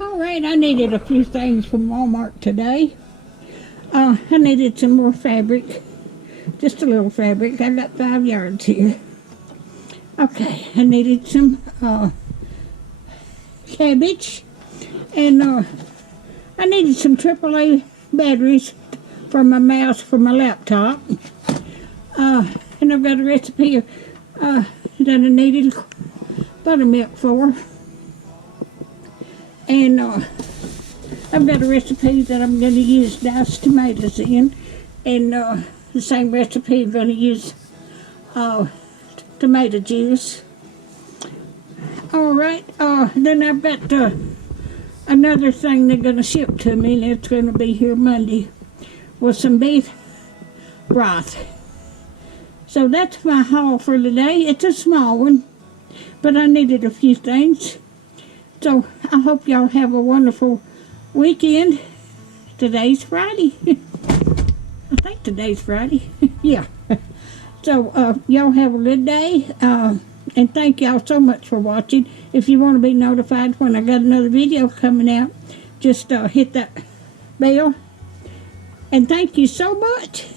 All right, I needed a few things from Walmart today. I needed some more fabric, just a little fabric. I got 5 yards here. Okay, I needed some cabbage, and I needed some AAA batteries for my mouse for my laptop. And I've got a recipe that I needed buttermilk for. And I've got a recipe that I'm going to use diced tomatoes in. And the same recipe I'm going to use tomato juice. Alright, then I've got another thing they're going to ship to me, and it's going to be here Monday, with some beef broth. So that's my haul for today. It's a small one, but I needed a few things. So I hope y'all have a wonderful weekend. Today's Friday. I think today's Friday. Yeah. So y'all have a good day. And thank y'all so much for watching. If you want to be notified when I got another video coming out, just hit that bell. And thank you so much.